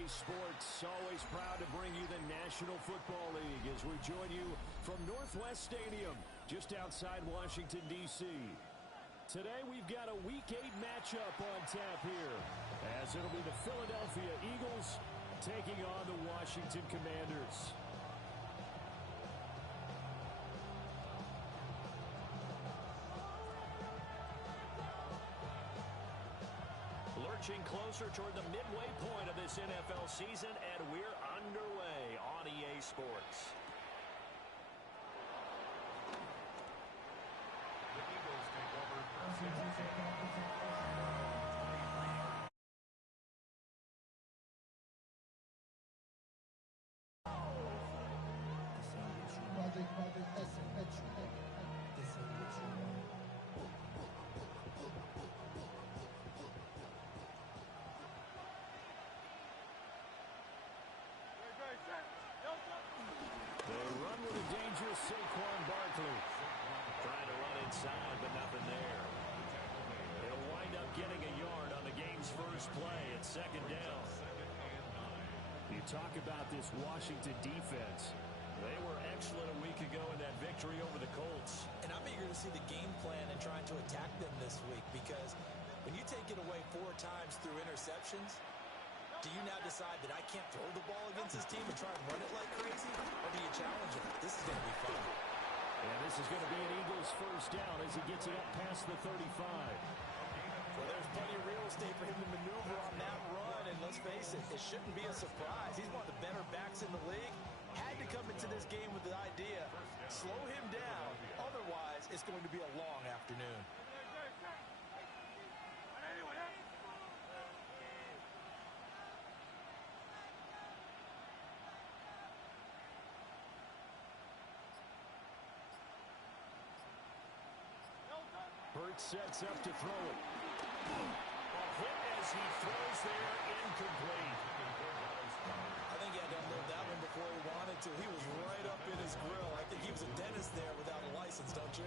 EA Sports, always proud to bring you the National Football League as we join you from Northwest Stadium, just outside Washington, D.C. Today we've got a Week 8 matchup on tap here, as it'll be the Philadelphia Eagles taking on the Washington Commanders. Lurching closer toward the midway point of this NFL season, and we're underway on EA Sports. The Eagles take over first and 10. They run with a dangerous Saquon Barkley. Trying to run inside, but nothing there. He'll wind up getting a yard on the game's first play at second down. You talk about this Washington defense. They were excellent a week ago in that victory over the Colts. And I'm eager to see the game plan and trying to attack them this week, because when you take it away 4 times through interceptions, do you now decide that I can't throw the ball against this team and try and run it like crazy? Or do you challenge them? This is going to be fun. And this is going to be an Eagles first down as he gets it up past the 35. Well, there's plenty of real estate for him to maneuver on that run. And let's face it, it shouldn't be a surprise. He's one of the better backs in the league. Had to come into this game with the idea, slow him down. Otherwise, it's going to be a long afternoon. Hurts sets up to throw it. A hit as he throws there, incomplete. I think he had to unload that one before he wanted to. He was right up in his grill. I think he was a dentist there without a license, don't you?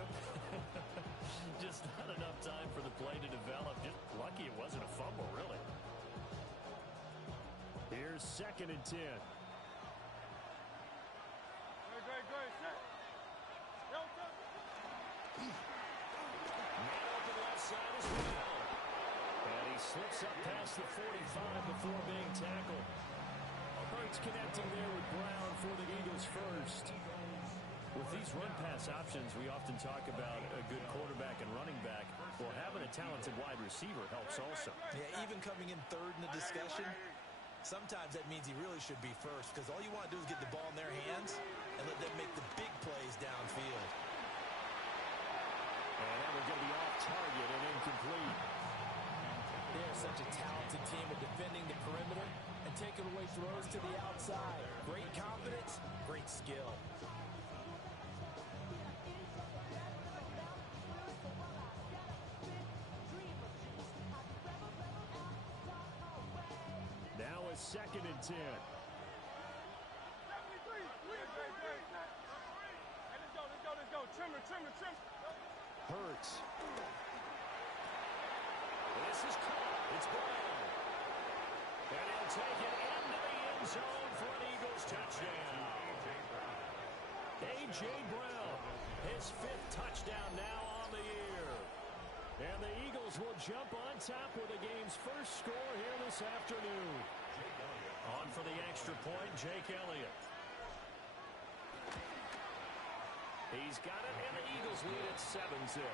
Just not enough time for the play to develop. Just lucky it wasn't a fumble, really. Here's second and 10. Great. Set. Man open left side as well. And he slips up past the 45 before being tackled. Hurts connecting there with Brown for the Eagles first. With these run-pass options, we often talk about a good quarterback and running back. Well, having a talented wide receiver helps also. Yeah, even coming in third in the discussion, sometimes that means he really should be first, because all you want to do is get the ball in their hands and let them make the big plays downfield. And that was going to be off target and incomplete. They're such a talented team at defending the perimeter and taking away throws to the outside. Great confidence, great skill. Now a second and 10. Let's go. Trimmer. Hurts. This is caught. It's Brown. And he'll take it into the end zone for an Eagles touchdown. A.J. Brown, his 5th touchdown now on the year. And the Eagles will jump on top with the game's first score here this afternoon. On for the extra point, Jake Elliott. He's got it, and the Eagles lead at 7-0.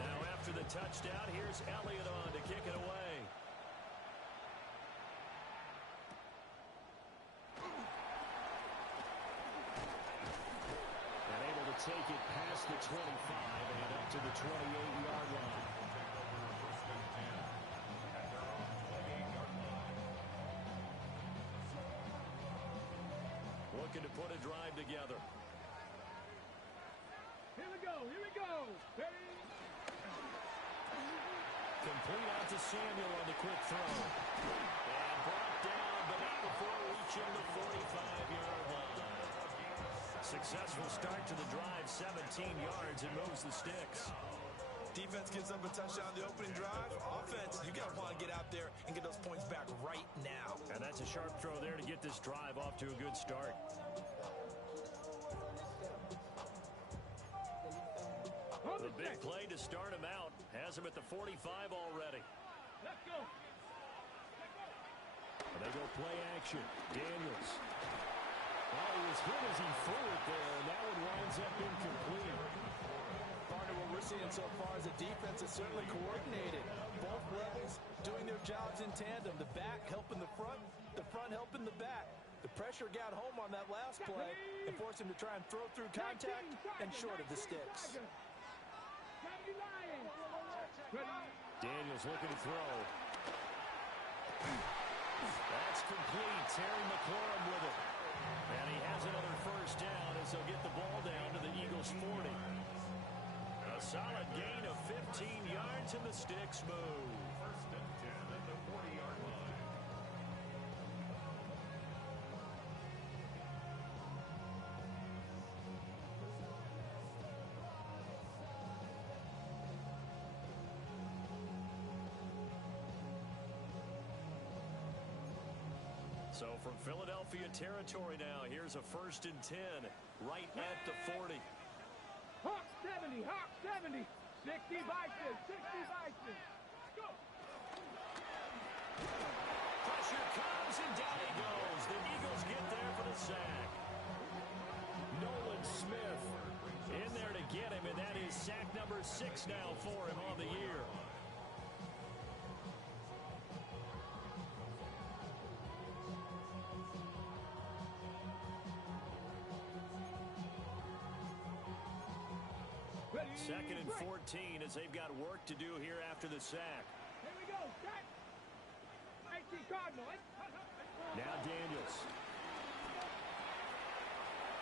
Now after the touchdown, here's Elliott on to kick it away. And able to take it past the 25 and up to the 28-yard line. Looking to put a drive together. Here we go. Complete out to Samuel on the quick throw. And brought down, but not before reaching the 45-yard line. Successful start to the drive, 17 yards, and moves the sticks. Defense gives up a touchdown on the opening drive. Offense, you got to want to get out there and get those points back right now. And that's a sharp throw there to get this drive off to a good start. The big play to start him out. Has him at the 45 already. Let's go. And they go play action. Daniels. Well, he was hit as he threw it there, and that one winds up incomplete. Partner, what we're seeing so far is the defense is certainly coordinated. Both levels doing their jobs in tandem. The back helping the front helping the back. The pressure got home on that last play and forced him to try and throw through contact and short of the sticks. Daniels looking to throw. That's complete. Terry McLaurin with it. And he has another first down as they'll get the ball down to the Eagles' 40. A solid gain of 15 yards and the sticks move. First and 10 at the 40-yard line. So from Philadelphia territory now, here's a first and 10 right at the 40. Hawk 70, Hawk 70. 60 Vikings, 60 Vikings. Go. Pressure comes and down he goes. The Eagles get there for the sack. Nolan Smith in there to get him, and that is sack number 6 now for him on the year. Second and 14 as they've got work to do here after the sack. Here we go. Sack. 19 Cardinal. Now Daniels.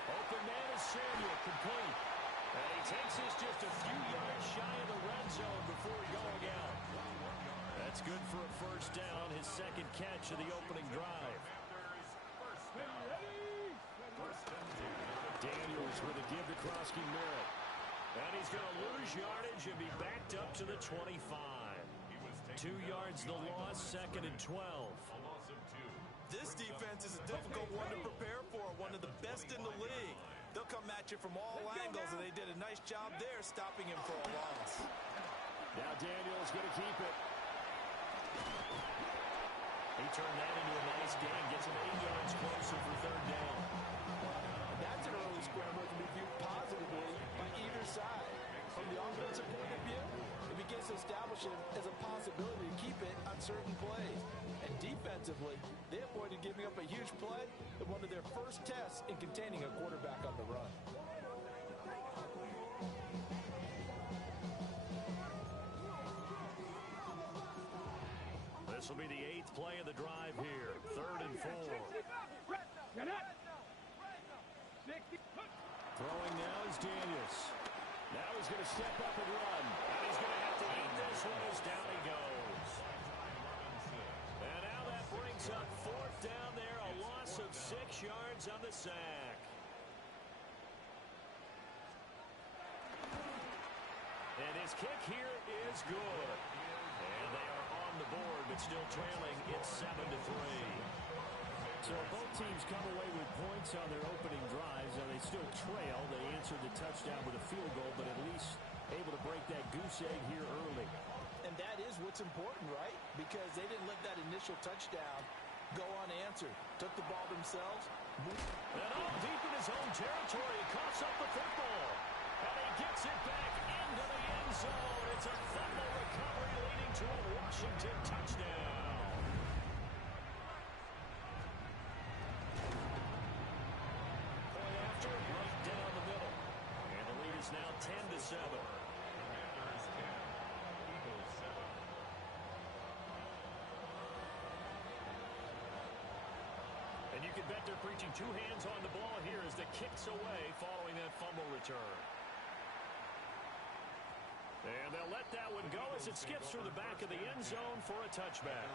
Open man is Samuel, complete. And he takes this just a few yards shy of the red zone before going out. That's good for a first down, his second catch of the opening drive. Daniels with a give to Krosky Merritt. And he's going to lose yardage and be backed up to the 25. 2 yards the loss, second and 12. This defense is a difficult one to prepare for, one of the best in the league. They'll come at you from all angles, and they did a nice job there stopping him for a loss. Now Daniels going to keep it. He turned that into a nice gain, gets him 8 yards closer for third down. That's an early scramble that can be viewed positively by either side. From the offensive point of view, it begins to establish it as a possibility to keep it on certain plays. And defensively, they avoided giving up a huge play in one of their first tests in containing a quarterback on the run. This will be the 8th play of the drive here. Third and 4. Throwing now is Daniels. Now he's going to step up and run. And he's going to have to eat this one as down he goes. And now that brings up fourth down there. A loss of 6 yards on the sack. And his kick here is good. And they are on the board, but still trailing. It's 7-3. So both teams come away with points on their opening drives. Now they still trail. They answered the touchdown with a field goal, but at least able to break that goose egg here early. And that is what's important, right? Because they didn't let that initial touchdown go unanswered. Took the ball themselves. And all deep in his own territory, he coughs up the football. And he gets it back into the end zone. It's a fumble recovery leading to a Washington touchdown. Point after, right down the middle. And the lead is now 10-7. And you can bet they're preaching 2 hands on the ball here as the kick's away following that fumble return. And they'll let that one go as it skips through the back of the end zone for a touchback.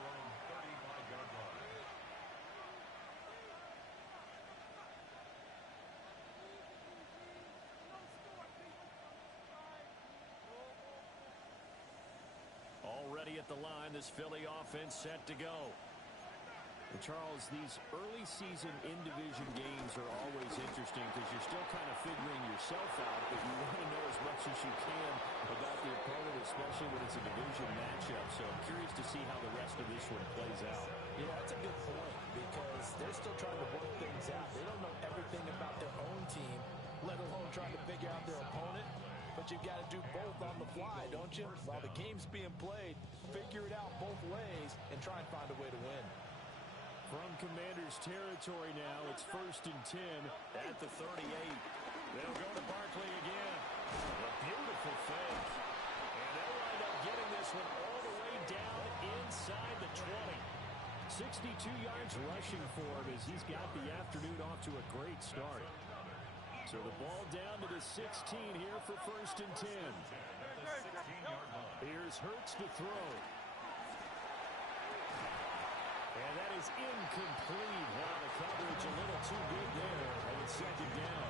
at the line. This Philly offense set to go. And Charles, these early season in-division games are always interesting because you're still kind of figuring yourself out, but you want to know as much as you can about the opponent, especially when it's a division matchup. So I'm curious to see how the rest of this one plays out. Yeah, that's a good point because they're still trying to work things out. They don't know everything about their own team, let alone trying to figure out their opponent. But you've got to do both on the fly, don't you? While the game's being played, figure it out both ways and try and find a way to win. From Commanders territory now, it's 1st and 10 at the 38. They'll go to Barkley again. A beautiful fake. And they'll wind up getting this one all the way down inside the 20. 62 yards rushing for him as he's got the afternoon off to a great start. So the ball down to the 16 here for 1st and 10. Here's Hurts to throw. And that is incomplete. Well, the coverage a little too good there, and it's 2nd down.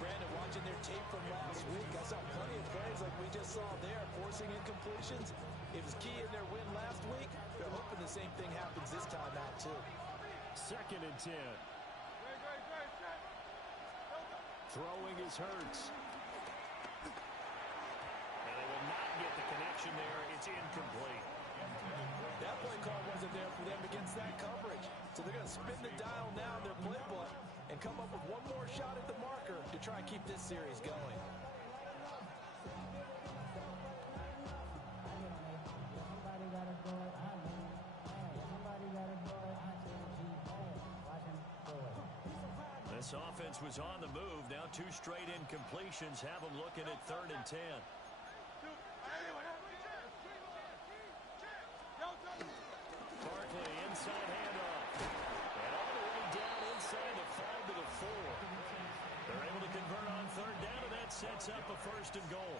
Brandon, watching their tape from last week, I saw plenty of plays like we just saw there, forcing incompletions. It was key in their win last week. They're hoping the same thing happens this time out, too. 2nd and 10. Throwing is Hurts. And they will not get the connection there. It's incomplete. That play call wasn't there for them against that coverage. So they're going to spin the dial now in their playbook and come up with one more shot at the marker to try and keep this series going. This offense was on the move. Now 2 straight incompletions have them looking at 3rd and 10. Barkley inside handoff. And all the way down inside the 5 to the 4. They're able to convert on 3rd down, and that sets up a 1st and goal.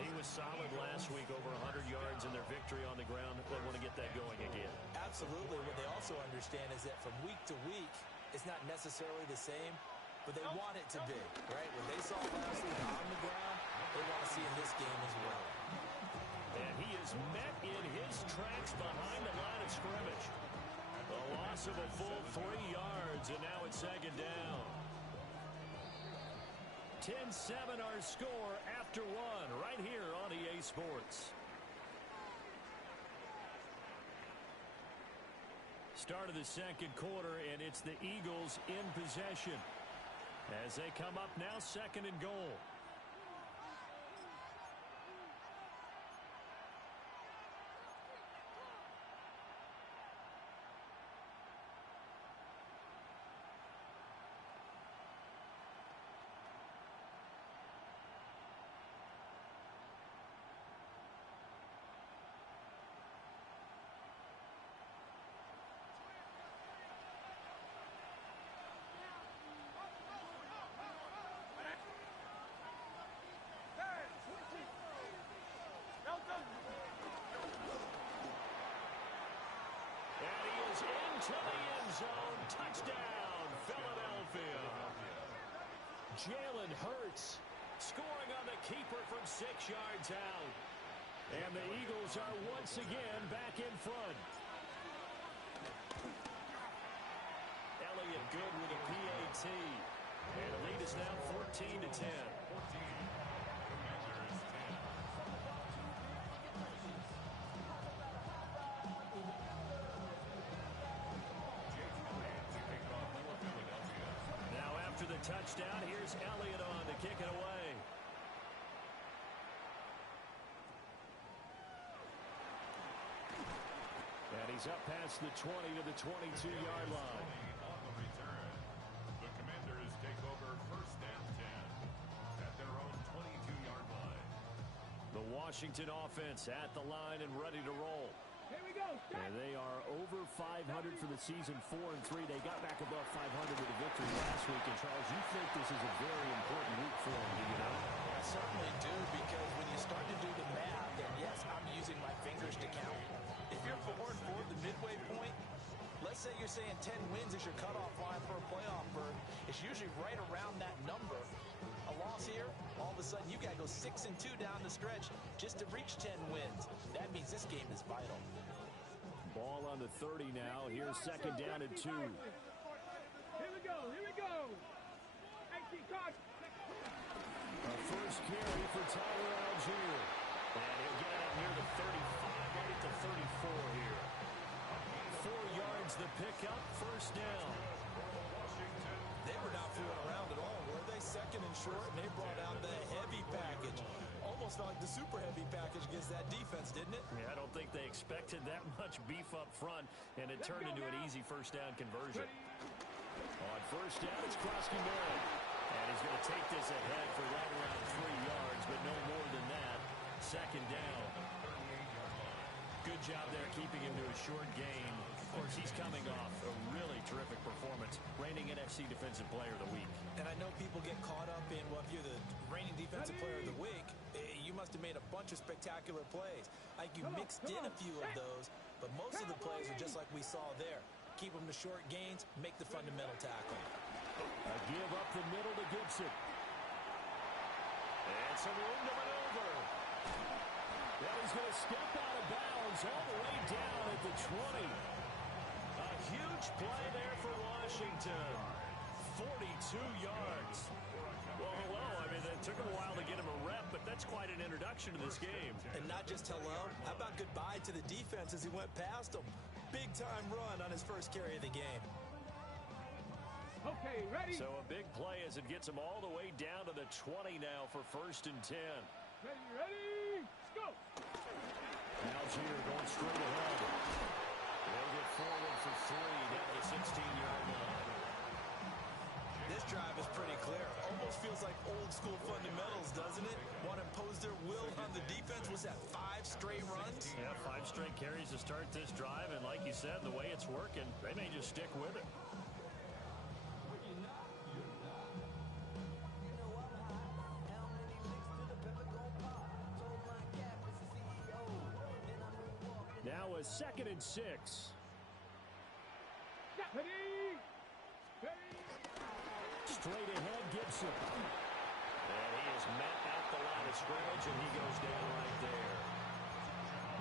He was solid last week, over 100 yards in their victory on the ground. They want to get that going again. Absolutely. What they also understand is that from week to week, it's not necessarily the same, but they want it to be, right? What they saw last week on the ground, they want to see in this game as well. And he is met in his tracks behind the line of scrimmage. A loss of a full 3 yards, and now it's 2nd down. 10-7 our score after 1 right here on EA Sports. Start of the 2nd quarter, and it's the Eagles in possession as they come up now 2nd and goal. To the end zone. Touchdown, Philadelphia. Jalen Hurts scoring on the keeper from 6 yards out. And the Eagles are once again back in front. Elliott good with a PAT. And the lead is now 14-10. Touchdown. Here's Elliott on to kick it away. And he's up past the 20 to the 22-yard line. On the return, the Commanders take over 1st and 10 at their own 22-yard line. The Washington offense at the line and ready to roll. Here we go. And they are over 500 for the season, 4-3. They got back above 500 with a victory last week. And, Charles, you think this is a very important week for them, do you know? I certainly do, because when you start to do the math, and yes, I'm using my fingers to count. If you're 4-4 at the midway point, let's say you're saying 10 wins is your cutoff line for a playoff berth. It's usually right around that number. A loss here, all of a sudden you got to go 6-2 down the stretch just to reach 10 wins. That this game is vital. Ball on the 30 now. Here's second down and 2. Here we go. Here we go. A first carry for Tyler Algier. And he'll get it up near the 35, right at the 34 here. 4 yards the pickup, first down. They were not fooling around at all, were they? Second and short, and they brought out the heavy package. Almost felt like the super heavy package against that defense, didn't it? Yeah, I don't think they expected that much beef up front, and it turned into an easy first down conversion. On first down, it's Krosky Merritt. And he's going to take this ahead for right around 3 yards, but no more than that. Second down. Good job there keeping him to a short gain. Of course, he's coming off a really terrific performance, reigning NFC Defensive Player of the Week. And I know people get caught up in, well, if you're the reigning Defensive Player of the Week, you must have made a bunch of spectacular plays. Like you mixed in a few of those, but most of the plays are just like we saw there. Keep them to short gains, make the fundamental tackle. A give up the middle to Gibson. And some room to maneuver. Well, he's going to step out of bounds all the way down at the 20. A huge play there for Washington. 42 yards. Well, hello. I mean, it took him a while to get him a rep, but that's quite an introduction to this game. And not just hello. How about goodbye to the defense as he went past him? Big-time run on his first carry of the game. Okay, ready? So a big play as it gets him all the way down to the 20 now for first and 10. Ready? Let's go. Algier going straight ahead. They'll get forward for 3 down the 16-yard line. This drive is pretty clear. Almost feels like old-school fundamentals, doesn't it? Want to impose their will on the defense. Was that 5 straight runs? Yeah, 5 straight carries to start this drive, and like you said, the way it's working, they may just stick with it. Now a 2nd and 6. Ready? Ready? Straight ahead, Gibson. And he is met at the line of scrimmage, and he goes down right there.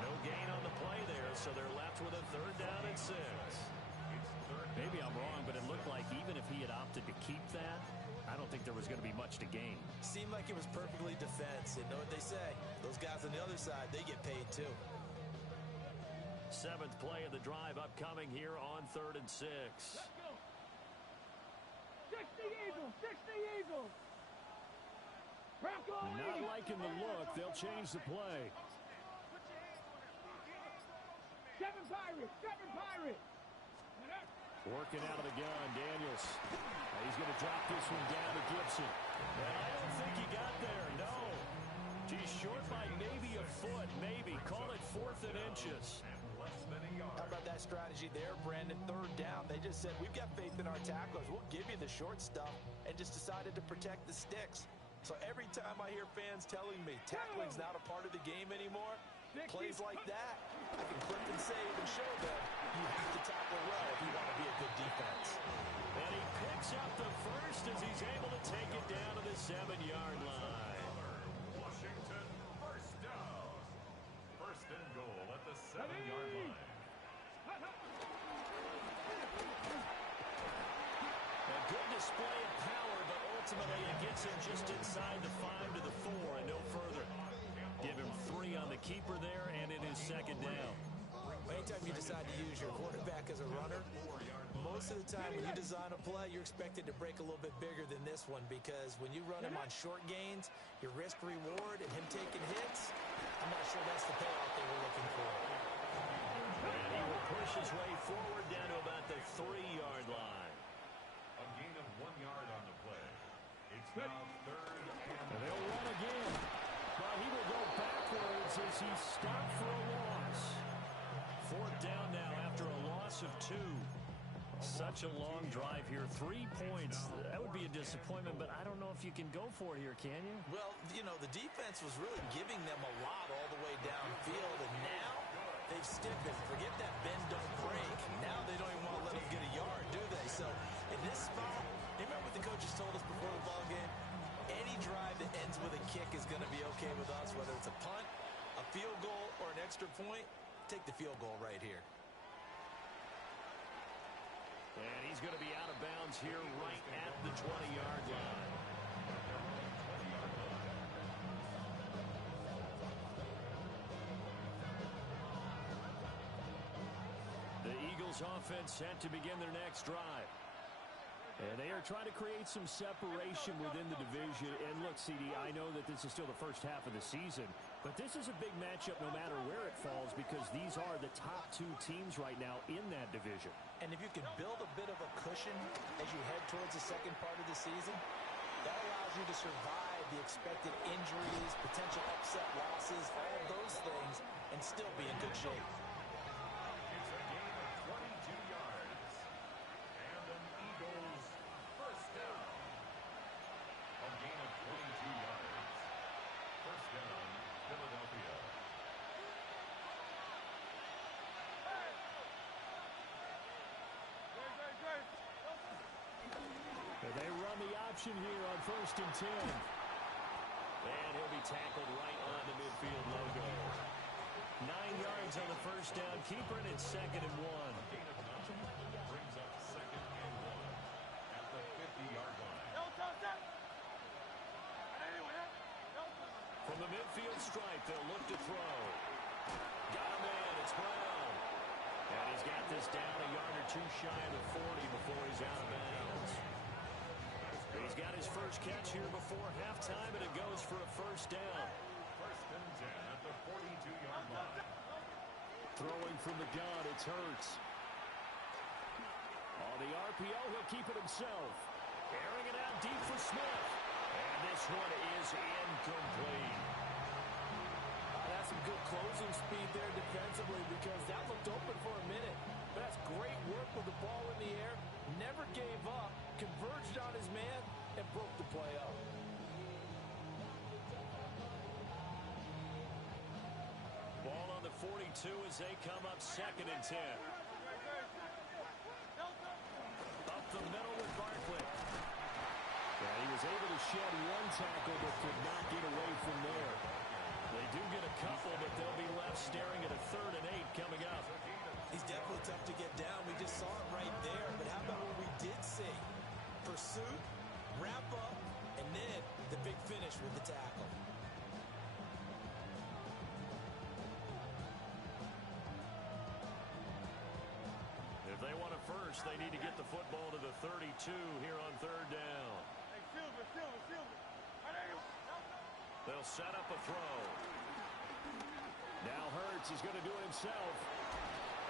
No gain on the play there, so they're left with a 3rd down and 6. Maybe I'm wrong, but it looked like even if he had opted to keep that, I don't think there was going to be much to gain. Seemed like it was perfectly defense. And know what they say? Those guys on the other side, they get paid too. 7th play of the drive upcoming here on 3rd and 6. Let's go. 60 Eagles. 60 Eagles. Bronco Not Eagles. liking the look. They'll change the play. 7 Pirates. 7 Pirates. Working out of the gun, Daniels. He's going to drop this one down to Gibson. And I don't think he got there, no. He's short by maybe a foot, maybe. Call it 4th and inches. How about that strategy there, Brandon? 3rd down. They just said, we've got faith in our tacklers. We'll give you the short stuff, and just decided to protect the sticks. So every time I hear fans telling me tackling's not a part of the game anymore, plays like that, I can clip and save and show them you have to tackle well if you want to be a good defense. And he picks up the first as he's able to take it down to the 7-yard line. Washington, first down. First and goal at the 7-yard line. A good display of power, but ultimately it gets him just inside the 5 to the 4 and no further. Give him 3 on the keeper there, and it is 2nd down. Anytime you decide to use your quarterback as a runner, most of the time when you design a play, you're expected to break a little bit bigger than this one, because when you run him on short gains, your risk-reward and him taking hits, I'm not sure that's the payoff they were looking for. And he will push his way forward down to about the 3-yard line. A gain of 1 yard on the play. It's now 3rd And they'll run again. But he will go backwards as he stopped for a loss. 4th down now after a loss of 2. Such a long drive here. 3 points. That would be a disappointment, but I don't know if you can go for it here, can you? Well, you know, the defense was really giving them a lot all the way downfield, and now they've stiffened. Forget that bend, don't break. Now they don't even want to let them get a yard, do they? So in this spot, you remember what the coaches told us before the ball game? Any drive that ends with a kick is going to be okay with us, whether it's a punt, a field goal or an extra point, take the field goal right here. And he's going to be out of bounds here right at the 20-yard line. The Eagles offense set to begin their next drive. And they are trying to create some separation within the division. And look, CD, I know that this is still the first half of the season, but this is a big matchup no matter where it falls because these are the top two teams right now in that division. And if you can build a bit of a cushion as you head towards the second part of the season, that allows you to survive the expected injuries, potential upset losses, all of those things, and still be in good shape. It's a gain of 22 yards. And an Eagles first down. A gain of 22 yards. First down, Philadelphia. They run the option here on 1st and 10. And he'll be tackled right on the midfield logo. 9 yards on the first down. Keeper, and it's 2nd and 1. Gain of 9 brings up 2nd and 1 at the 50-yard line. From the midfield stripe, they'll look to throw. Got a man, it's Brown. And he's got this down a yard or two shy of the 40 before he's out of bounds. He's got his first catch here before halftime, and it goes for a first down. 1st and 10 at the 42-yard line. Throwing from the gun, it's Hurts. On the RPO, he'll keep it himself. Airing it out deep for Smith. And this one is incomplete. That's some good closing speed there defensively because that looked open for a minute. But that's great work with the ball in the air. Never gave up, converged on his man, and broke the play up. Ball on the 42 as they come up 2nd and 10. Up the middle with Barkley. Yeah, he was able to shed one tackle but could not get away from there. They do get a couple, but they'll be left staring at a 3rd and 8 coming up. He's definitely tough to get down. We just saw it right there. But how about what we did see? Pursuit, wrap up, and then the big finish with the tackle. If they want a first, they need to get the football to the 32 here on 3rd down. They'll set up a throw. Now Hurts is going to do it himself.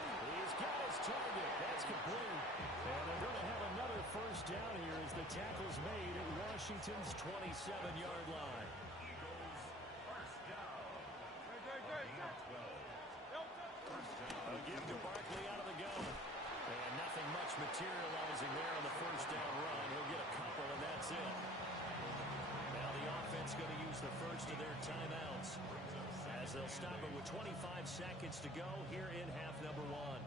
He's got his target. That's complete. And they're going to have another first down here as the tackle's made at Washington's 27-yard line. Eagles first down. Gain of 12. First down. A give to Barkley out of the gun. And nothing much materializing there on the first down run. He'll get a couple, and that's it. Now the offense going to use the first of their timeouts as they'll stop it with 25 seconds to go here in half number 1.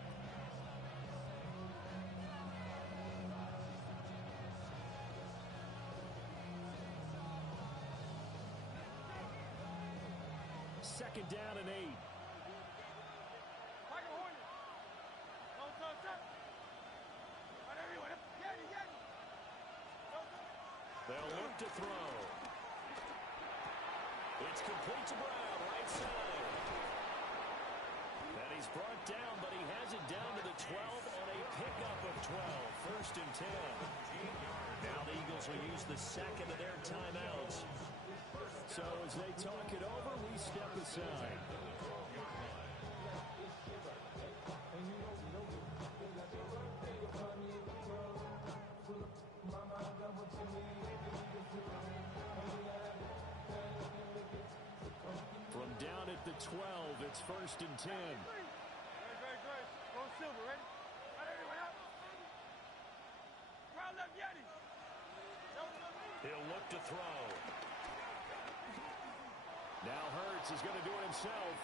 Second down and 8. They'll look to throw. It's complete to Brown, right side. And he's brought down, but he has it down to the 12 on a pickup of 12. 1st and 10. Now the Eagles will use the second of their timeouts. So as they talk it over, we step aside. From down at the 12, it's 1st and 10. He'll look to throw. Now Hurts is going to do it himself.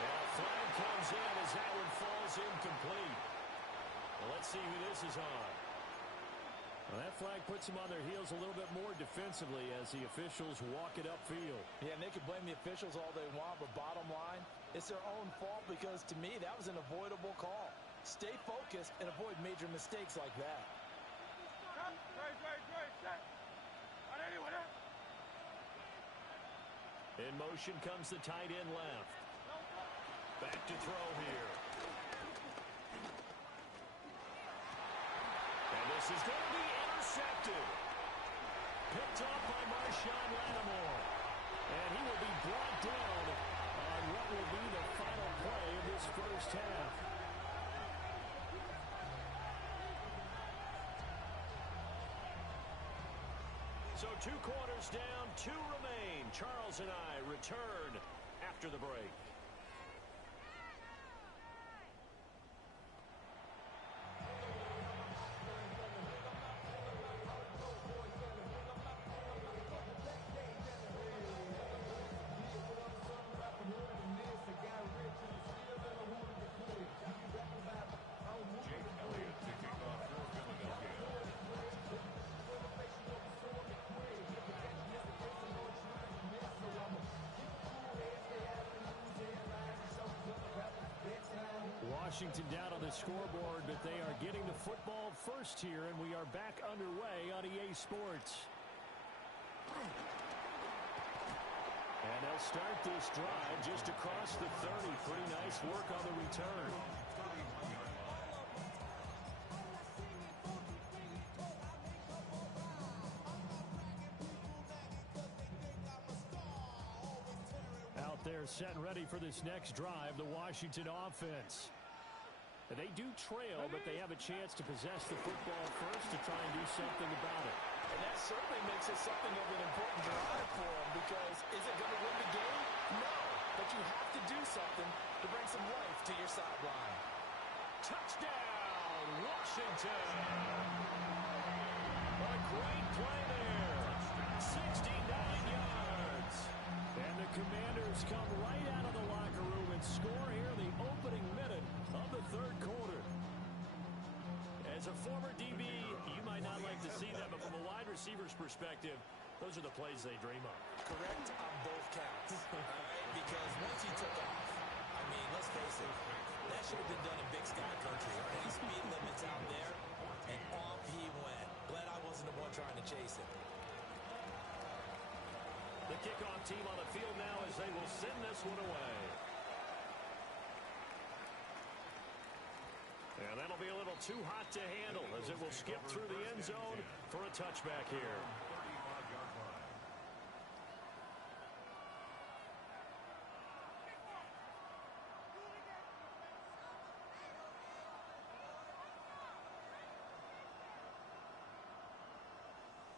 And a flag comes in as that one falls incomplete. Well, let's see who this is on. Well, that flag puts them on their heels a little bit more defensively as the officials walk it upfield. Yeah, and they can blame the officials all they want, but bottom line, it's their own fault because, to me, that was an avoidable call. Stay focused and avoid major mistakes like that. In motion comes the tight end left. Back to throw here. And this is going to be intercepted. Picked off by Marshawn Lattimore. And he will be brought down on what will be the final play of this first half. So 2 quarters down, 2 remain. Charles and I return after the break. Washington down on the scoreboard, but they are getting the football first here, and we are back underway on EA Sports. And they'll start this drive just across the 30. Pretty nice work on the return. Out there set and ready for this next drive, the Washington offense. They do trail, but they have a chance to possess the football first to try and do something about it. And that certainly makes it something of an important drive for them because is it going to win the game? No. But you have to do something to bring some life to your sideline. Touchdown, Washington. A great play there. 69 yards. And the Commanders come right out of the locker room and score here in the opening minute of the third quarter. As a former DB, you might not like to see that, but from a wide receiver's perspective, those are the plays they dream of. Correct on both counts. All right? Because once he took off, I mean, let's face it, that should have been done in Big Sky Country. Are any speed limits out there? And off he went. Glad I wasn't the one trying to chase him. The kickoff team on the field now as they will send this one away. And that'll be a little too hot to handle as it will skip through the end zone for a touchback here.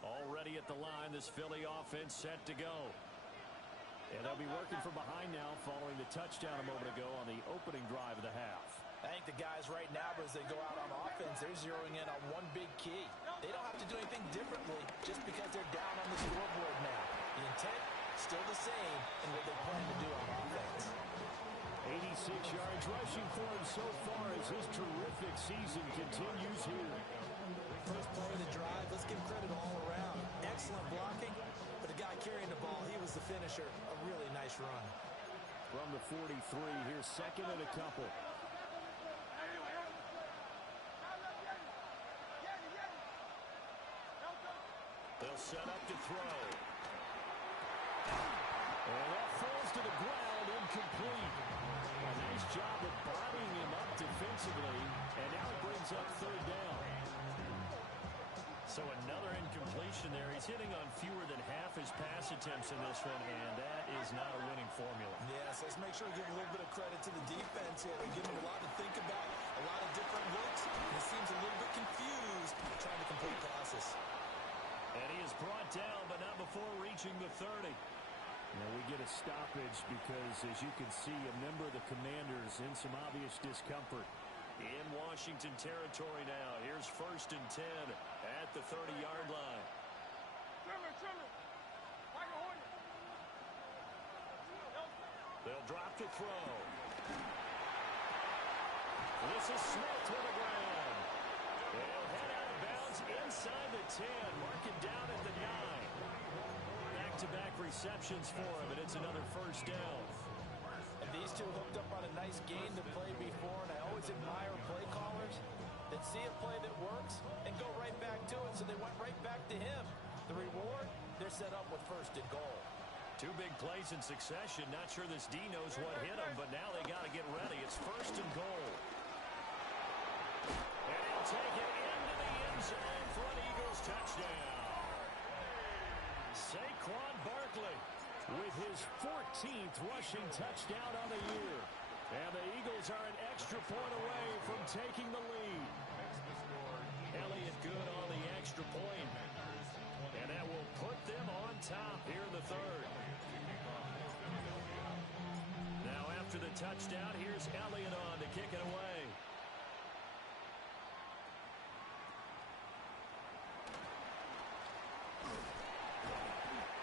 Already at the line, this Philly offense set to go. And they'll be working from behind now following the touchdown a moment ago on the opening drive of the half. I think the guys right now, as they go out on offense, they're zeroing in on one big key. They don't have to do anything differently just because they're down on the scoreboard now. The intent, still the same in what they plan to do on offense. 86 yards rushing for him so far as his terrific season continues here. First play of the drive, let's give credit all around. Excellent blocking, but the guy carrying the ball, he was the finisher. A really nice run. From the 43, here's second and a couple. They'll set up to throw. And that falls to the ground, incomplete. A nice job of bodying him up defensively, and now it brings up third down. So another incompletion there. He's hitting on fewer than half his pass attempts in this one, and that is not a winning formula. Yes, let's make sure we give a little bit of credit to the defense here. They give him a lot to think about, a lot of different looks. He seems a little bit confused trying to complete passes. And he is brought down, but not before reaching the 30. Now we get a stoppage because, as you can see, a member of the Commanders in some obvious discomfort. In Washington territory now. Here's first and 10 at the 30-yard line. They'll drop to throw. This is Smith to the ground. They'll head out of bounds is inside the 10. Mark it down at the 9. Back-to-back receptions for him, and it's another first down. And these two hooked up on a nice gain to play before, and I always admire play callers that see a play that works and go right back to it, so they went right back to him. The reward, they're set up with first and goal. Two big plays in succession. Not sure this D knows what hit him, but now they got to get ready. It's first and goal. And he'll take it into the end zone for an Eagles touchdown. Saquon Barkley with his 14th rushing touchdown on the year. And the Eagles are an extra point away from taking the lead. Elliott good on the extra point. And that will put them on top here in the third. Now after the touchdown, here's Elliott on to kick it away.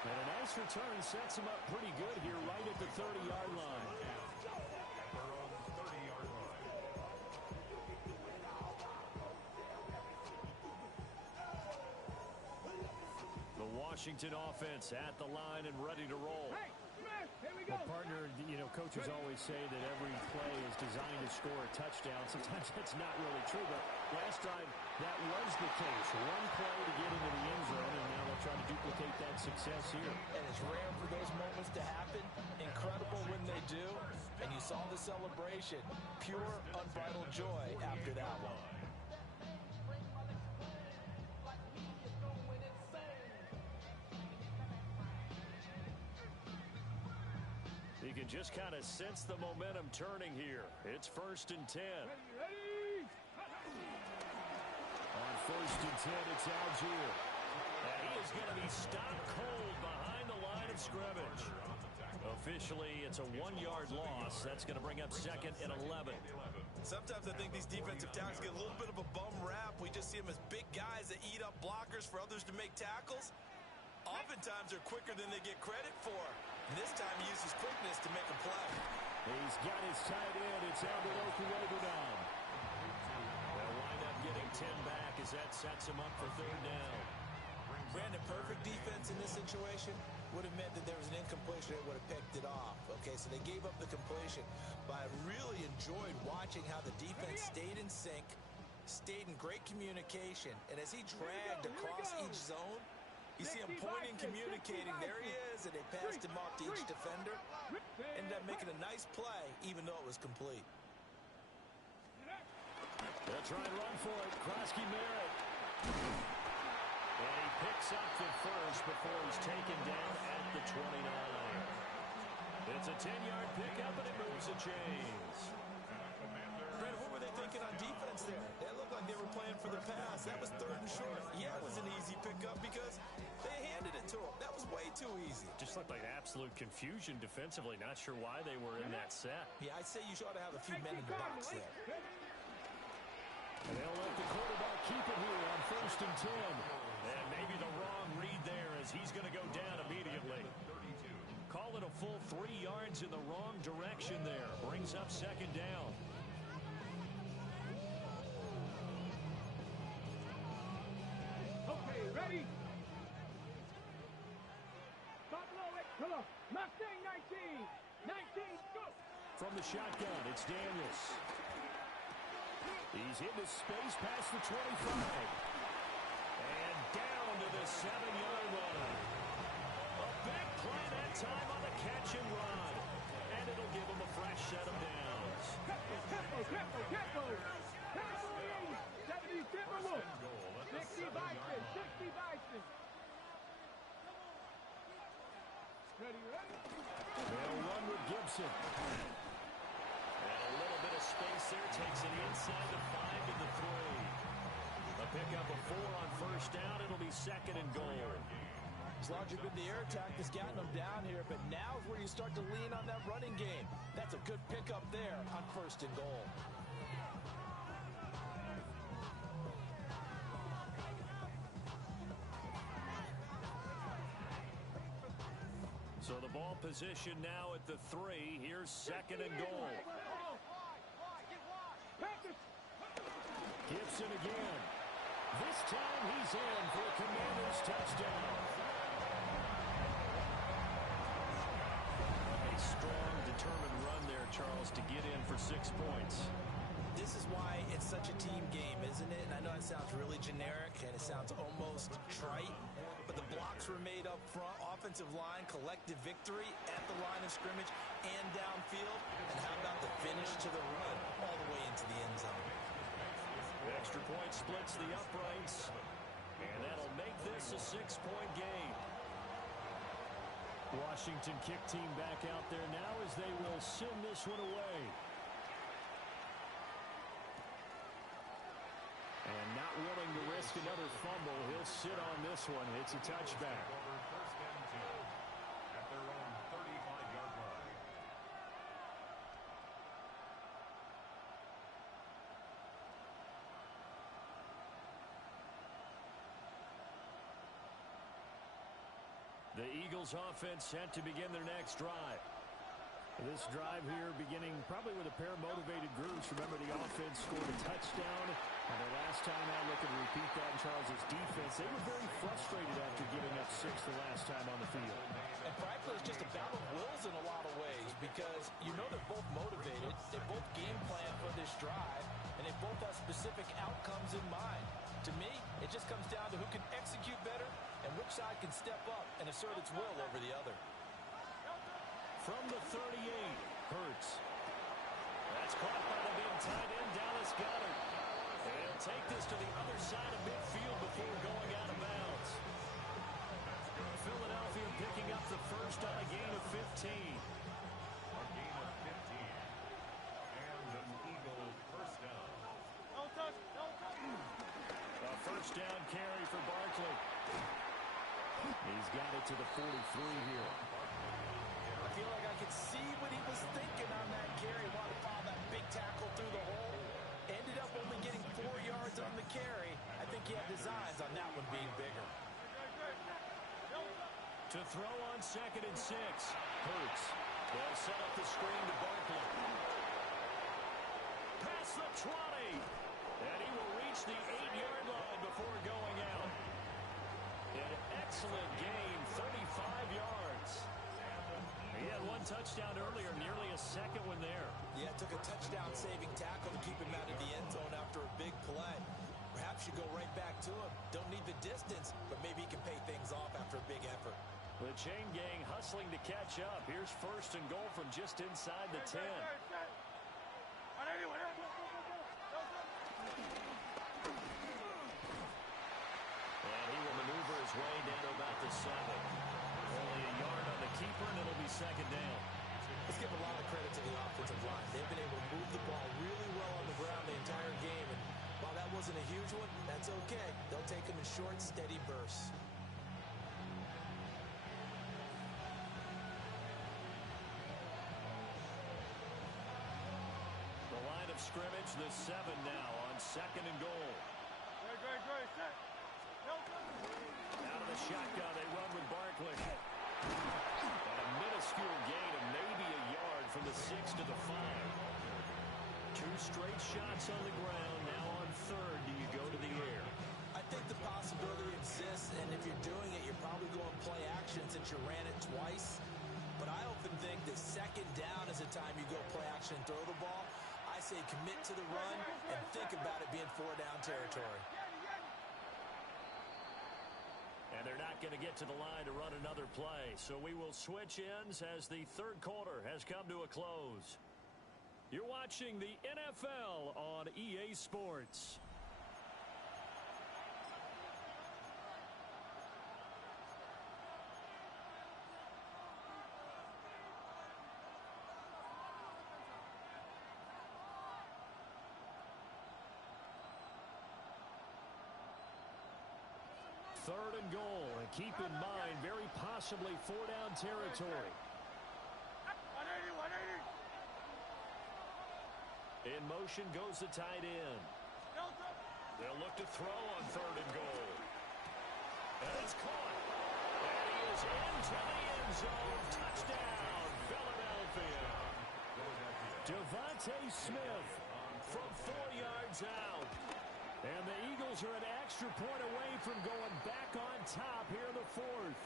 And a nice return sets him up pretty good here right at the 30-yard line. The Washington offense at the line and ready to roll. Hey, Smith, here we go. Well, partner, you know, coaches always say that every play is designed to score a touchdown. Sometimes that's not really true, but last time that was the case. One play to get into the end zone, and now they'll try to duplicate that success here. And it's rare for those moments to happen. Incredible when they do. And you saw the celebration. Pure, unbridled joy after that one. You can just kind of sense the momentum turning here. It's first and 10. Ready? On first and 10, it's Algier. And he is going to be stopped cold behind the line of scrimmage. Officially, it's a 1-yard loss. That's going to bring up second and 11. Sometimes I think these defensive tackles get a little bit of a bum rap. We just see them as big guys that eat up blockers for others to make tackles. Oftentimes they're quicker than they get credit for. And this time he uses quickness to make a play. He's got his tight end. It's Alberto Oberdon. They'll wind up getting 10 back as that sets him up for third down. Brandon, perfect defense in this situation would have meant that there was an incompletion that would have picked it off. Okay, so they gave up the completion. But I really enjoyed watching how the defense stayed in sync, stayed in great communication. And as he dragged across each zone, you see him pointing, communicating. There he is, and they passed him off to each defender. Ended up making a nice play, even though it was complete. They'll try and run for it. Krosky Merritt. And he picks up the first before he's taken down at the 29. It's a 10-yard pickup, and it moves the chains. Brad, what were they thinking on defense there? It looked like they were playing for the pass. That was third and short. Yeah, it was an easy pickup because they handed it to him. That was way too easy. Just looked like absolute confusion defensively. Not sure why they were in that set. Yeah, I'd say you ought to have a few men in the box there. And they'll let the quarterback keep it here on first and 10. And maybe the wrong read there as he's going to go down immediately. Call it a full 3 yards in the wrong direction there. Brings up second down. Okay, ready? Stop low, come on. Mustang 19. 19, go. From the shotgun, it's Daniels. He's into space past the 25. And down to the 7-yard line. A big play that time on the catch and run. And it'll give him a fresh set of downs. Tempo. 70, tempo. 60 Bison. Ready? They'll run with Gibson. And a little bit of space there. Takes it inside the 5 to the 3. A pickup of 4 on first down. It'll be second and goal. As long as you're good, the air attack has gotten them down here. But now is where you start to lean on that running game. That's a good pickup there on first and goal. So the ball position now at the 3. Here's second and goal. Gibson again. This time he's in for a Commanders touchdown. A strong, determined run there, Charles, to get in for 6 points. This is why it's such a team game, isn't it? And I know it sounds really generic and it sounds almost trite, but the blocks were made up front, offensive line, collective victory at the line of scrimmage and downfield. And how about the finish to the run all the way into the end zone? The extra point splits the uprights, and that'll make this a 6-point game. Washington kick team back out there now as they will send this one away. And not willing to risk another fumble, he'll sit on this one. It's a touchback. First and 2 at their own 35-yard line. The Eagles offense set to begin their next drive. This drive here beginning probably with a pair of motivated groups. Remember, the offense scored a touchdown. And their last time out, looking to repeat that in Charles' defense. They were very frustrated after giving up 6 the last time on the field. And frankly, it's just a battle of wills in a lot of ways because you know they're both motivated. They both game plan for this drive, and they both have specific outcomes in mind. To me, it just comes down to who can execute better and which side can step up and assert its will over the other. From the 38, Hurts. That's caught by the big tight end, Dallas Goedert. And he'll take this to the other side of midfield before going out of bounds. Philadelphia picking up the first on a gain of 15. A gain of 15. And an Eagle first down. A first down carry for Barkley. He's got it to the 43 here. I feel like I could see what he was thinking on that carry. Wanted to follow that big tackle through the hole. Ended up only getting 4 yards on the carry. I think he had designs on that one being bigger. To throw on 2nd and 6. Hurts. They'll set up the screen to Barkley. Past the 20. And he will reach the 8-yard line before going out. An excellent gain, 35 yards. He had 1 touchdown earlier, nearly a second one there. Yeah, took a touchdown-saving tackle to keep him out of the end zone after a big play. Perhaps you go right back to him. Don't need the distance, but maybe he can pay things off after a big effort. The chain gang hustling to catch up. Here's 1st and goal from just inside the 10. And he will maneuver his way down to about the 7. Only a yard on the keeper, and it'll be 2nd down. Let's give a lot of credit to the offensive line. They've been able to move the ball really well on the ground the entire game. And while that wasn't a huge one, that's okay. They'll take them in short, steady bursts. The line of scrimmage, the 7 now on 2nd and goal. Out of the shotgun, they run with Barkley. And a minuscule gain of maybe a yard from the 6 to the 5. 2 straight shots on the ground. Now on 3rd, do you go to the air? I think the possibility exists, and if you're doing it, you're probably going play action since you ran it twice. But I often think that 2nd down is the time you go play action and throw the ball. I say commit to the run and think about it being 4-down territory. And they're not going to get to the line to run another play. So we will switch ends as the 3rd quarter has come to a close. You're watching the NFL on EA Sports. Third and goal, and keep in mind, very possibly 4-down territory. In motion goes the tight end. They'll look to throw on 3rd and goal. And it's caught. And he is into the end zone. Touchdown, Philadelphia. Devontae Smith from 4 yards out. And the Eagles are an extra point away from going back on top here in the fourth.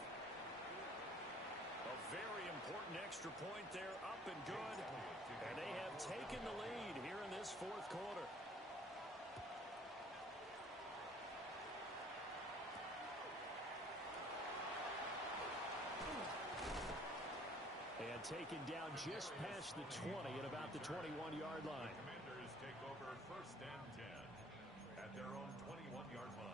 A very important extra point there, up and good. And they have taken the lead here in this fourth quarter. And taken down just past the 20 at about the 21-yard line. Commanders take over 1st and 10 at their own 21-yard line.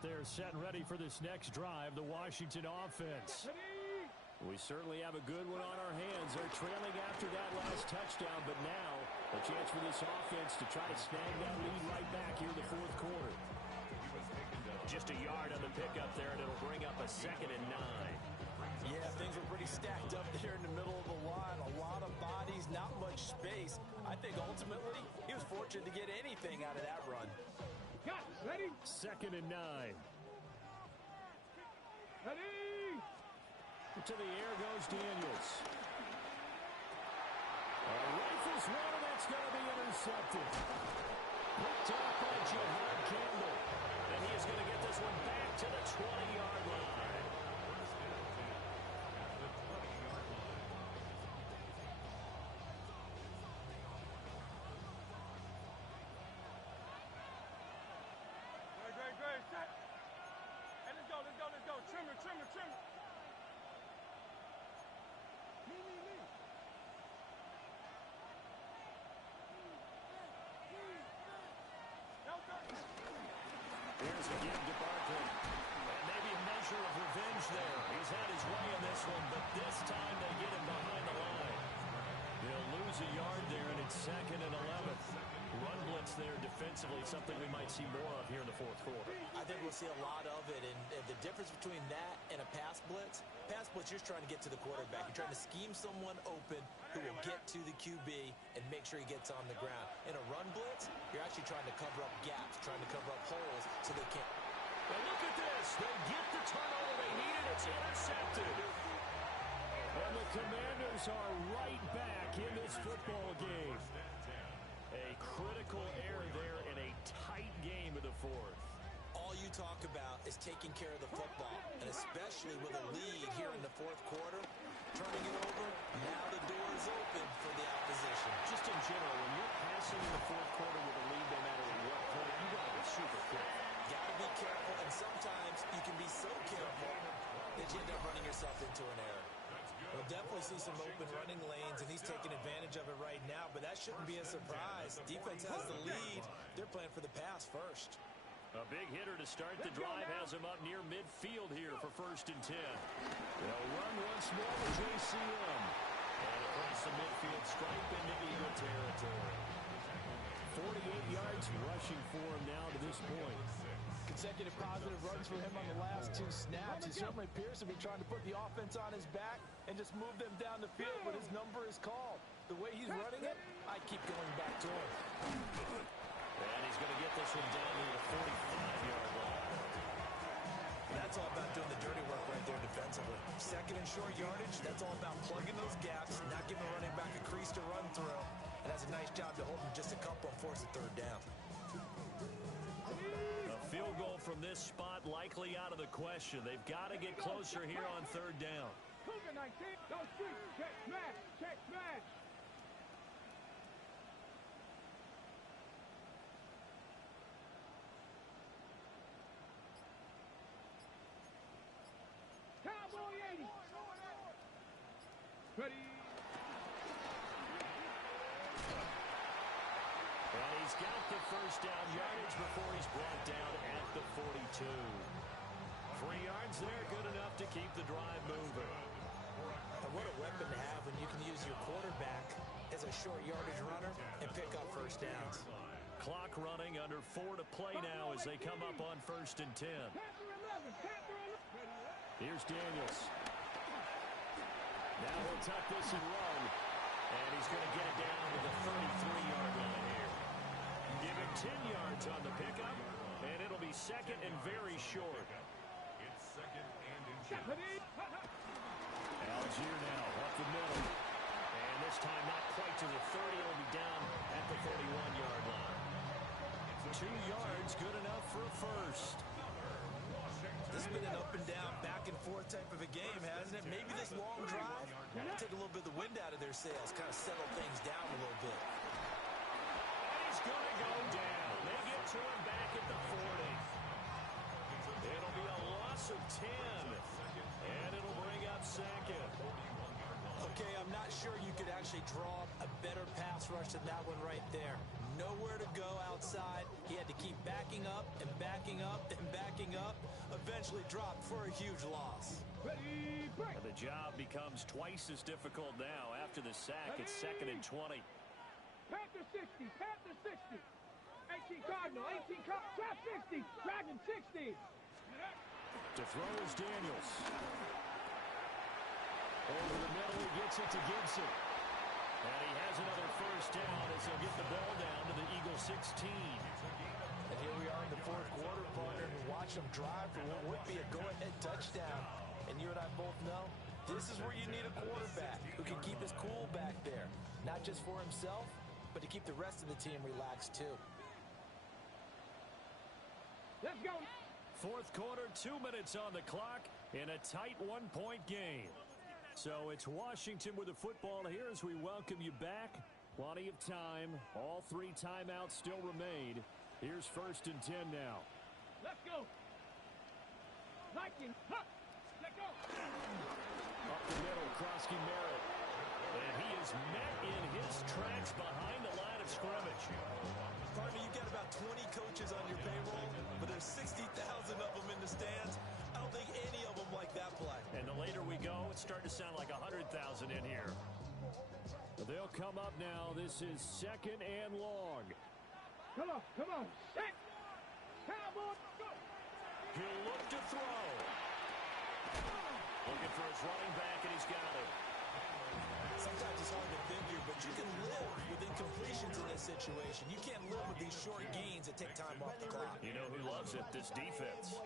They're set and ready for this next drive, the Washington offense. We certainly have a good one on our hands. They're trailing after that last touchdown, but now a chance for this offense to try to snag that lead right back here in the fourth quarter. Just a yard on the pickup there, and it'll bring up a 2nd and 9. Yeah, things were pretty stacked up there in the middle of the line. A lot of bodies, not much space. I think ultimately he was fortunate to get anything out of that run. Got it. Ready? 2nd and 9. Ready? To the air goes Daniels. Rifles one, and that's going to be intercepted. Picked off by Jahad Campbell. And he is going to get this one back to the 20-yard line. Great. Set. Hey, let's go. Trimmer. Me. Here's a give to Barkley. And maybe a measure of revenge there. He's had his way in this one, but this time they get him behind the line. They'll lose a yard there, and it's 2nd and 11. Run blitz there defensively, something we might see more of here in the fourth quarter. I think we'll see a lot of it, and the difference between that and a pass blitz, you're just trying to get to the quarterback. You're trying to scheme someone open who will get to the QB and make sure he gets on the ground. In a run blitz, you're actually trying to cover up gaps, trying to cover up holes so they can't. And look at this. They get the turnover they needed. It's intercepted. And the Commanders are right back in this football game. A critical error there in a tight game of the fourth. All you talk about is taking care of the football, and especially with a lead here in the fourth quarter, turning it over, now the door is open for the opposition. Just in general, when you're passing in the fourth quarter with a lead, no matter at what point, you got to be super careful. Got to be careful, and sometimes you can be so careful that you end up running yourself into an error. We'll definitely see some open running lanes, and he's taking advantage of it right now, but that shouldn't be a surprise. Defense has the lead. They're playing for the pass first. A big hitter to start the drive has him up near midfield here for 1st and 10. They'll run once more with JCM. And across the midfield stripe into Eagle territory. 48 yards rushing for him now to this point. Consecutive positive runs for him on the last 2 snaps. He certainly appears to be trying to put the offense on his back and just move them down the field, but his number is called. The way he's running it, I keep going back to him. And he's going to get this one down to the 45-yard line. That's all about doing the dirty work right there defensively. 2nd and short yardage, that's all about plugging those gaps, not giving the running back a crease to run through. And that's a nice job to hold him just a couple and force a 3rd down. A field goal from this spot likely out of the question. They've got to get closer here on 3rd down. Cougar 19. Go street. Check smash. Cowboy 80. Ready. And he's got the 1st down yardage before he's brought down at the 42. 3 yards there, good enough to keep the drive moving. And what a weapon to have when you can use your quarterback as a short yardage runner and pick up 1st downs. Clock running, under 4 to play now as they come up on 1st and 10. Here's Daniels. Now he'll tuck this and run. And he's going to get it down to the 33-yard line here. Give him 10 yards on the pickup, and it'll be second and very short. It's second and inches. Algier now up the middle. And this time not quite to the 30. It'll be down at the 31-yard line. 2 yards, good enough for a first. This has been an up-and-down, back-and-forth type of a game, hasn't it? Maybe this long drive will take a little bit of the wind out of their sails, kind of settle things down a little bit. And he's going to go down. They get to him back at the 40. It'll be a loss of 10. And it'll bring up second. Okay, I'm not sure you could actually draw a better pass rush than that one right there. Nowhere to go outside. He had to keep backing up and backing up and backing up. Eventually dropped for a huge loss. And the job becomes twice as difficult now after the sack. It's second and 20. Panther 60, Panther 60. 18 Cardinal, 18 Trap 60, Dragon 60. To throw is Daniels. Over the middle, he gets it to Gibson. And he has another first down as he'll get the ball down to the Eagle 16. And here we are in the fourth quarter, partner, and watch them drive for what would be a go-ahead touchdown. And you and I both know this is where you need a quarterback who can keep his cool back there. Not just for himself, but to keep the rest of the team relaxed too. Let's go. Fourth quarter, 2 minutes on the clock in a tight one-point game. So it's Washington with the football here as we welcome you back. Plenty of time. All 3 timeouts still remain. Here's first and 10 now. Let's go. Lightning. Huh. Let's go. Up the middle, Krosky Merritt. And he is met in his tracks behind the line of scrimmage. Partner, you've got about 20 coaches on your payroll, but there's 60,000 of them in the stands. I don't think any of them like that play. And the later we go, it's starting to sound like 100,000 in here. They'll come up now. This is second and long. Come on, come on. Set. Cowboy, go. He'll look to throw. Looking for his running back, and he's got it. Sometimes it's hard to figure, but you can live with incompletions in this situation. You can't live with these short gains that take time off the clock. You know who loves it? This defense.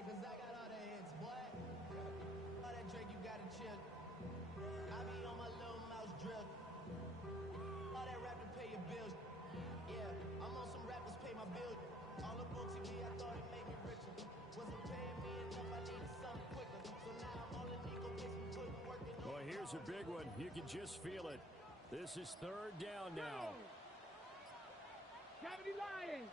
Well, here's a big one. You can just feel it. This is third down now. Cavity Lions.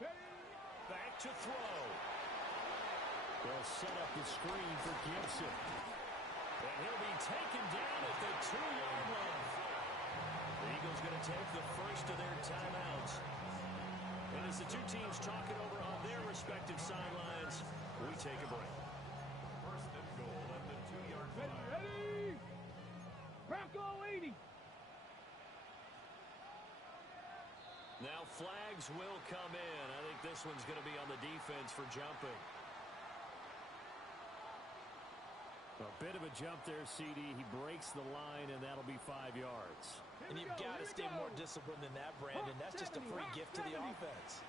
Back to throw. They'll set up the screen for Gibson. And he'll be taken down at the 2-yard line. The Eagles going to take the first of their timeouts. And as the 2 teams talk it over on their respective sidelines, we take a break. First and goal at the 2-yard line. Ready? Bronco 80. Now flags will come in. I think this one's going to be on the defense for jumping. A bit of a jump there, CD. He breaks the line, and that'll be 5 yards. And you've got to stay more disciplined than that, Brandon. That's just a free gift to the offense.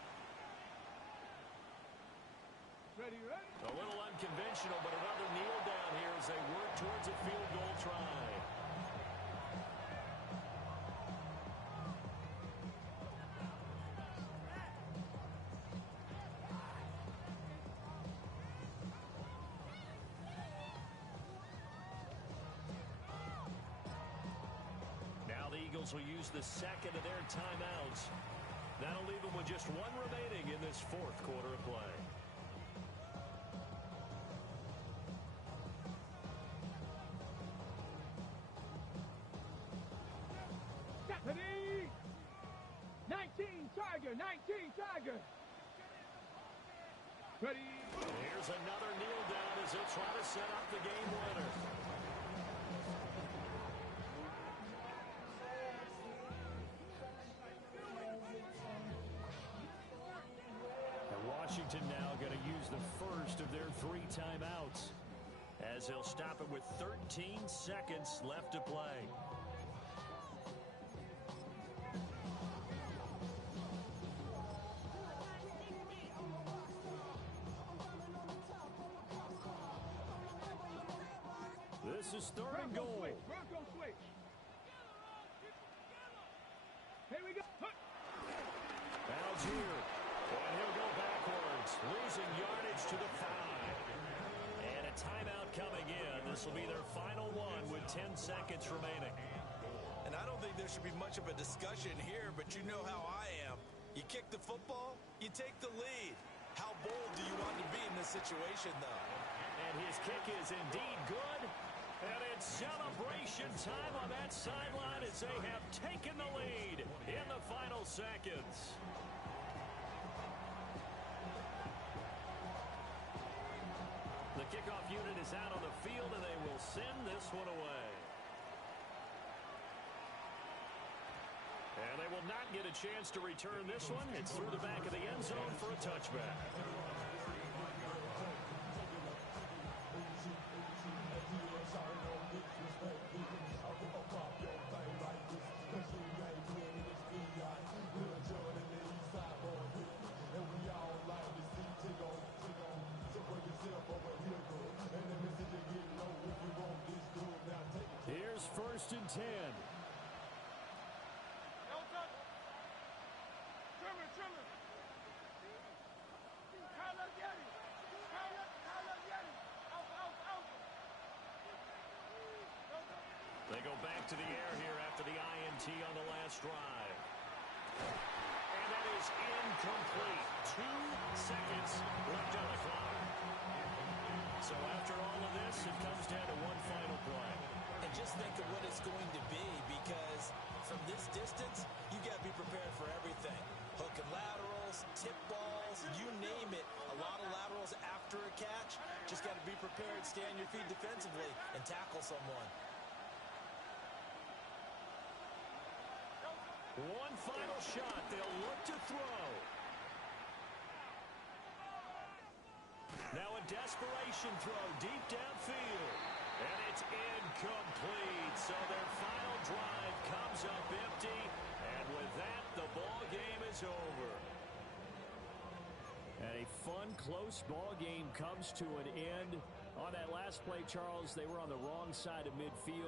Ready, ready? A little unconventional, but another kneel down here as they work towards a field goal try. Now the Eagles will use the second of their timeouts. That'll leave them with just 1 remaining in this fourth quarter of play. Ready? 19 Tiger, 19 Tiger. Ready? Here's another kneel down as they'll try to set up the game winner. And Washington now going to use the first of their 3 timeouts as they'll stop it with 13 seconds left to play. This is third and goal. Bronco switch. Here we go. Algier. And he'll go backwards, losing yardage to the 5. And a timeout coming in. This will be their final one with 10 seconds remaining. And I don't think there should be much of a discussion here, but you know how I am. You kick the football, you take the lead. How bold do you want to be in this situation, though? And his kick is indeed good. And it's celebration time on that sideline as they have taken the lead in the final seconds. The kickoff unit is out on the field, and they will send this one away. And they will not get a chance to return this one. It's through the back of the end zone for a touchback. Here's 1st and 10. They go back to the air here after the INT on the last drive. And that is incomplete. 2 seconds left on the clock. So after all of this, it comes down to one final play. And just think of what it's going to be, because from this distance, you got to be prepared for everything. Hook and laterals, tip balls, you name it. A lot of laterals after a catch. Just got to be prepared, stay on your feet defensively, and tackle someone. One final shot. They'll look to throw. Now a desperation throw deep downfield. And it's incomplete. So their final drive comes up empty. And with that, the ball game is over. And a fun, close ball game comes to an end. On that last play, Charles, they were on the wrong side of midfield.